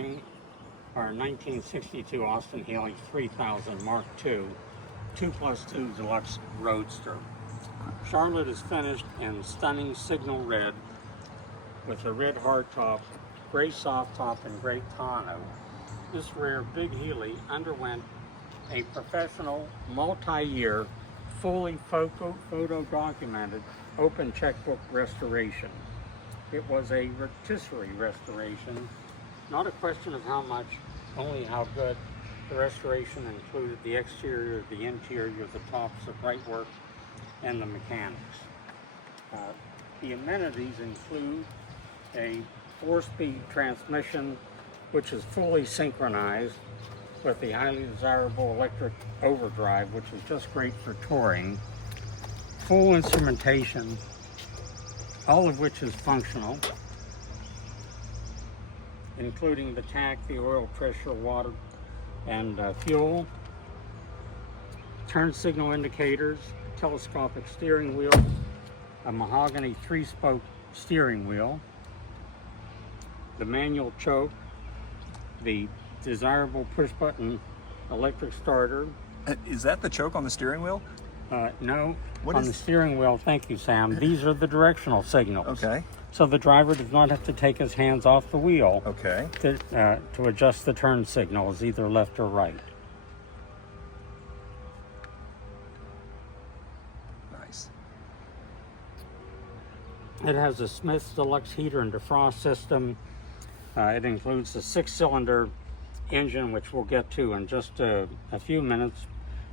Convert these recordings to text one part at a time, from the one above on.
featuring our 1962 Austin Healy 3000 Mark II 2+2 Deluxe Roadster. Charlotte is finished in stunning signal red with a red hardtop, gray soft top, and gray tonneau. This rare Big Healy underwent a professional, multi-year, fully photo-documented open checkbook restoration. It was a rotisserie restoration, not a question of how much, only how good. The restoration included the exterior, the interior, the tops, the brightwork, and the mechanics. The amenities include a 4-speed transmission, which is fully synchronized with the highly desirable electric overdrive, which is just great for touring. Full instrumentation, all of which is functional, including the tach, the oil pressure, water, and fuel, turn signal indicators, telescopic steering wheel, a mahogany 3-spoke steering wheel, the manual choke, the desirable push-button electric starter. Is that the choke on the steering wheel? No, on the steering wheel, thank you, Sam. These are the directional signals. Okay. So the driver does not have to take his hands off the wheel to adjust the turn signals, either left or right. Nice. It has a Smith's Deluxe heater and defrost system. It includes a 6-cylinder engine, which we'll get to in just a few minutes,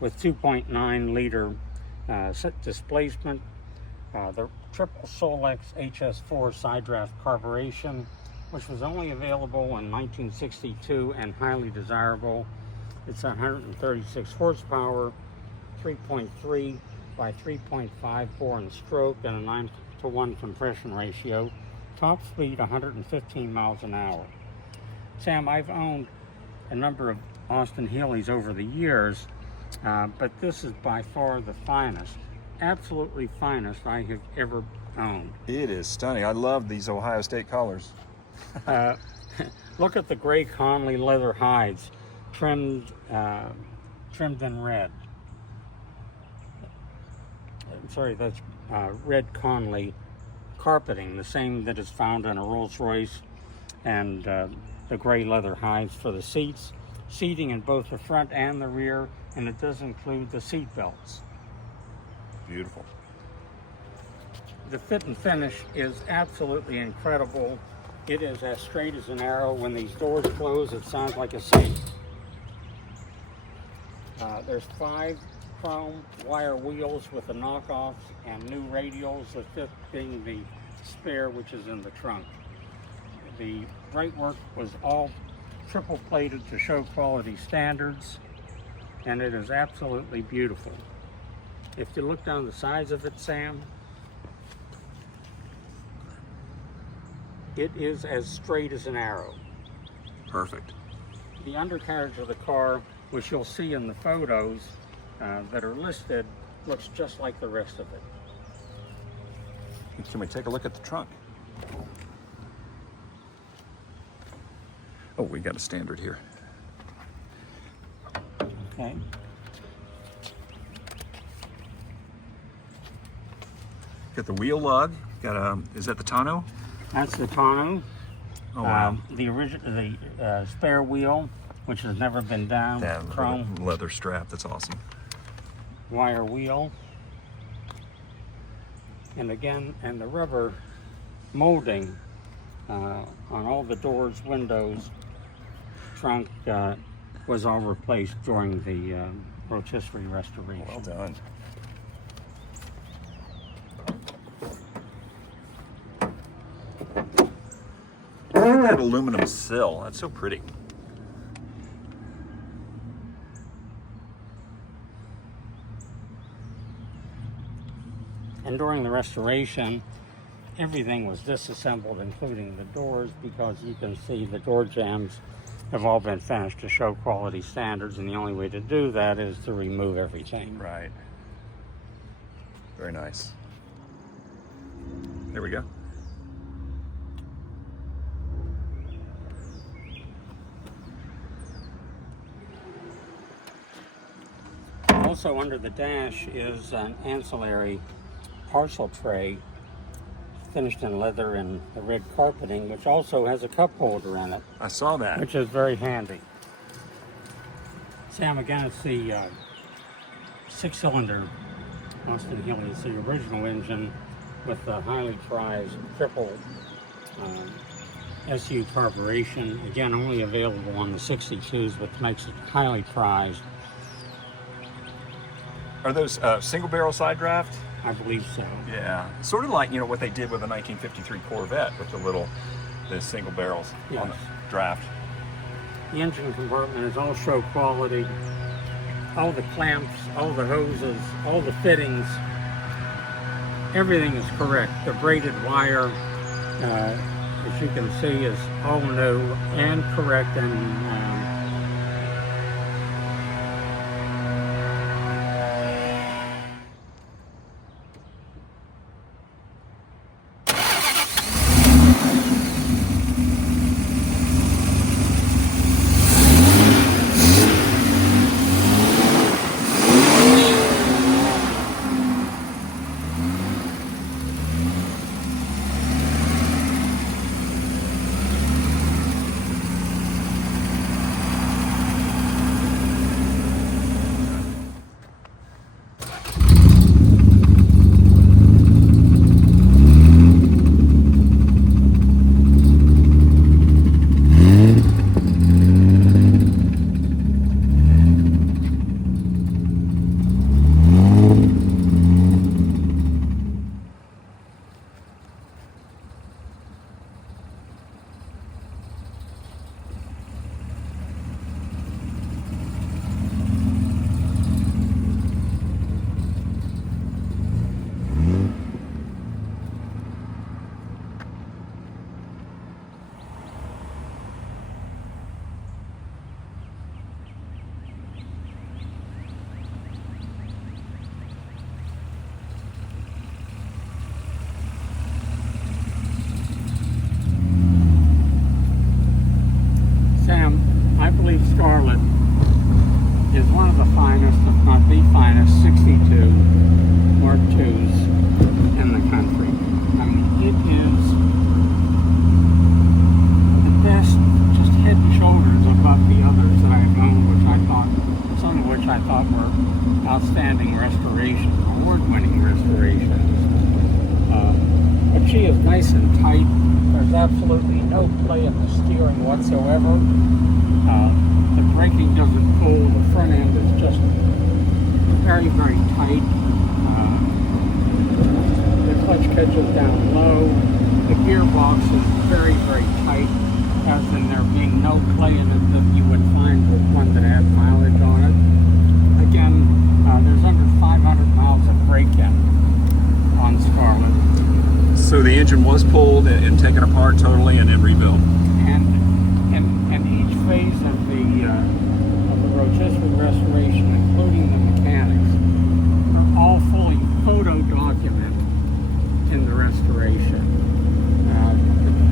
with 2.9 liter displacement. The triple Solex HS4 side draft carburation, which was only available in 1962 and highly desirable. It's 136 horsepower, 3.3 by 3.54 in stroke, and a 9-to-1 compression ratio. Top speed 115 miles an hour. Sam, I've owned a number of Austin Healys over the years, but this is by far the finest, absolutely finest I have ever owned. It is stunning. I love these Ohio State colors. Look at the gray Conley leather hides, trimmed in red. I'm sorry, that's red Conley carpeting, the same that is found in a Rolls-Royce, and the gray leather hides for the seats, seating in both the front and the rear, and it does include the seat belts. Beautiful. The fit and finish is absolutely incredible. It is as straight as an arrow. When these doors close, it sounds like a safe. There's 5 chrome wire wheels with the knockoffs and new radials, the 5th being the spare, which is in the trunk. The brightwork was all triple plated to show quality standards, and it is absolutely beautiful. If you look down the sides of it, Sam, it is as straight as an arrow. Perfect. The undercarriage of the car, which you'll see in the photos that are listed, looks just like the rest of it. Can we take a look at the trunk? Oh, we got a standard here. Okay. Got the wheel lug. Got a, is that the tonneau? That's the tonneau. Oh wow. The spare wheel, which has never been down. That chrome leather strap. That's awesome. wire wheel. And again, and the rubber molding on all the doors, windows, trunk was all replaced during the rotisserie restoration. Well done. Look at that aluminum sill. That's so pretty. And during the restoration, everything was disassembled, including the doors, because you can see the door jambs have all been finished to show quality standards, and the only way to do that is to remove everything. Right. Very nice. There we go. Also under the dash is an ancillary parcel tray finished in leather and the red carpeting, which also has a cup holder in it, I saw that. which is very handy. Sam, again, it's the 6-cylinder Austin Healy. It's the original engine with the highly prized triple SU carburation. Again, only available on the 62s, which makes it highly prized. Are those single barrel side draft? I believe so. Yeah, sort of like, you know, what they did with the 1953 Corvette with the single barrels on the Yes. draft. The engine compartment is all show quality. All the clamps, all the hoses, all the fittings, everything is correct. The braided wire, as you can see, is all new and correct, and Sam, I believe Scarlett is one of the finest, if not the finest, 62 Mark IIs in the country. I mean, it is the best, just head and shoulders above the others that I've owned, some of which I thought were outstanding restorations, award-winning restorations. But she is nice and tight. There's absolutely no play in the steering whatsoever. The braking doesn't pull. The front end is just very, very tight. The clutch catches down low. The gearbox is very, very tight, as in there being no play in it that you would find with one that had mileage on it. Again, there's under 500 miles of break-in on Scarlett. So the engine was pulled and taken apart totally and then rebuilt. And each phase of the rotisserie restoration, including the mechanics, are all fully photo documented in the restoration.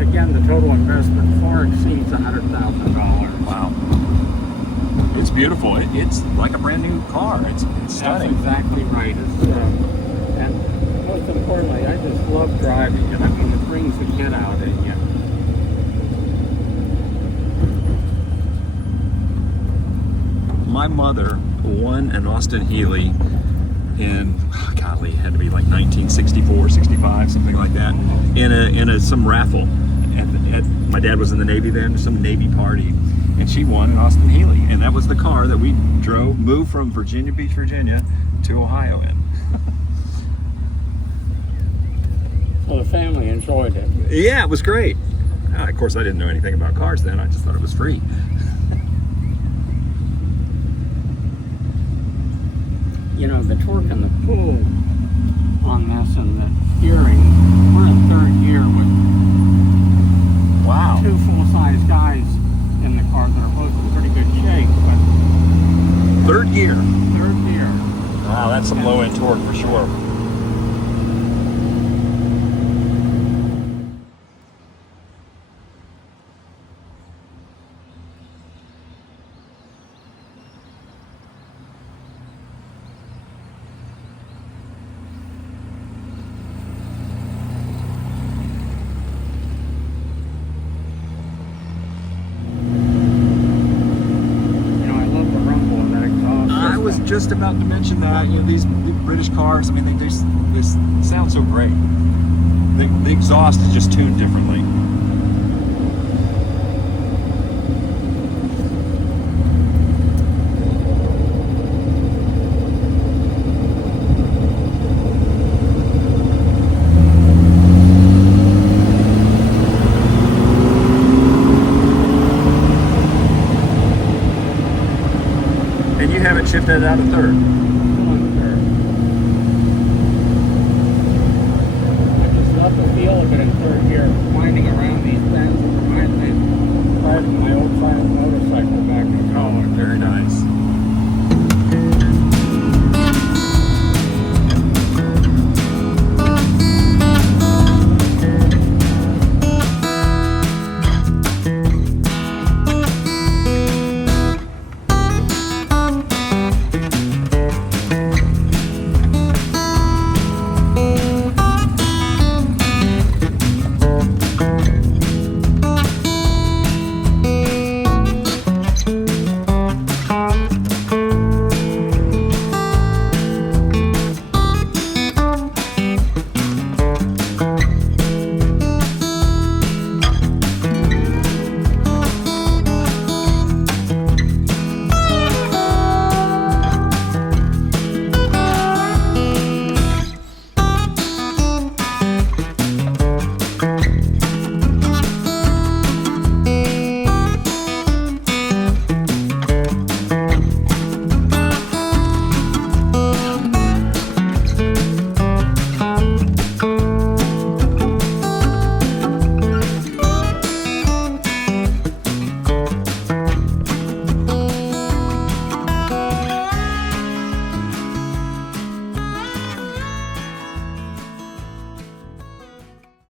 Again, the total investment far exceeds $100,000. Wow. It's beautiful. It's like a brand new car. It's stunning. That's exactly right. And most importantly, I just love driving it. I mean, it brings the kid out in you. My mother won an Austin Healy in, golly, it had to be like 1964, 65, something like that, in some raffle. My dad was in the Navy then, some Navy party, and she won an Austin Healy, and that was the car that we moved from Virginia Beach, Virginia to Ohio in. So the family enjoyed it. Yeah, it was great. Of course, I didn't know anything about cars then. I just thought it was free. You know, the torque and the pull on this and the steering, we're in third gear with Wow. two full-size guys in the car that are both in pretty good shape, but Third gear. third gear. Wow, that's some low-end torque for sure. just about to mention that. You know, these British cars, I mean, they sound so great. The exhaust is just tuned differently. And you haven't shifted out of third.